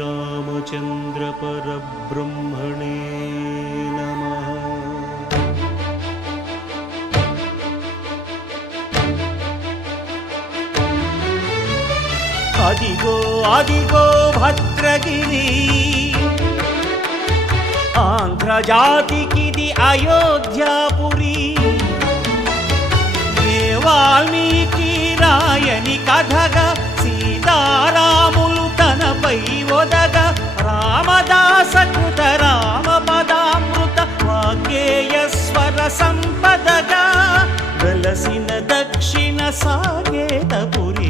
श्रीरामचंद्र परब्रह्मणे नमः। अदिगो अदिगो भद्रगिरि आंध्र जातिकिदि अयोध्यापुरी ये वाल्मीकि रायनि कथगा सीतारामुलु तनपै ओदग रामदास कृत रामपदामृत वाग्गेयस्वर संपदगा वेलसिन दक्षिण सागेतपुरी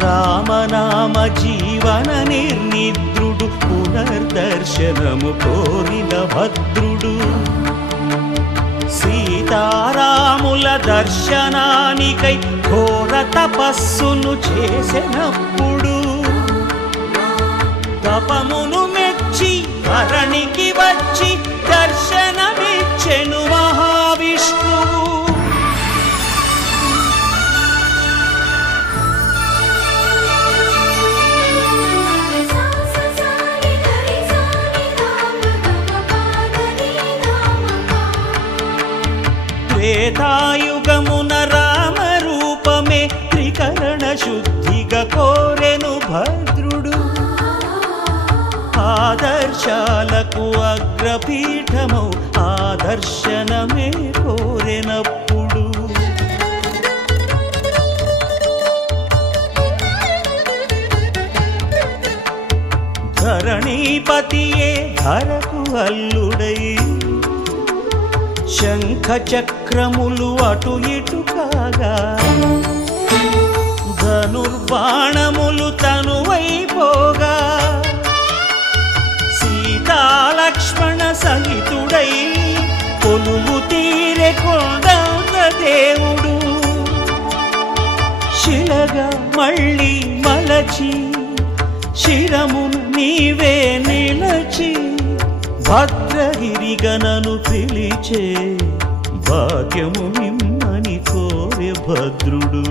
రామనామ జీవన నిర్నిద్రుడు పునర్దర్శనము కోరిన భద్రుడు సీతారాముల దర్శనానికై ఘోర తపస్సును చేసినప్పుడు తపమును మెచ్చి ధరణికి వచ్చి దర్శనమిచ్చెను మహావిష్ణువు. త్రేతాయుగమున రామ రూపమే త్రికరణ శుద్ధిగా కోరెను భద్రుడు. ఆదర్శాలకు అగ్రపీఠమౌ ఆదర్శనమే కోరెనప్పుడు ధరణీపతియే ధరకు అల్లుడై శంఖ చక్రములు అటు ఇటు కాగా ధనుర్బాణములు తనువైపోగా సీతాలక్ష్మణ సహితుడై కొలువు తీరె కొండంత దేవుడు శిలగా మళ్ళీ మలచి శిరమును నీవే నిలచి భద్రగిరిగనను పిలిచే భాగ్యము నిమ్మని కోరె భద్రుడు.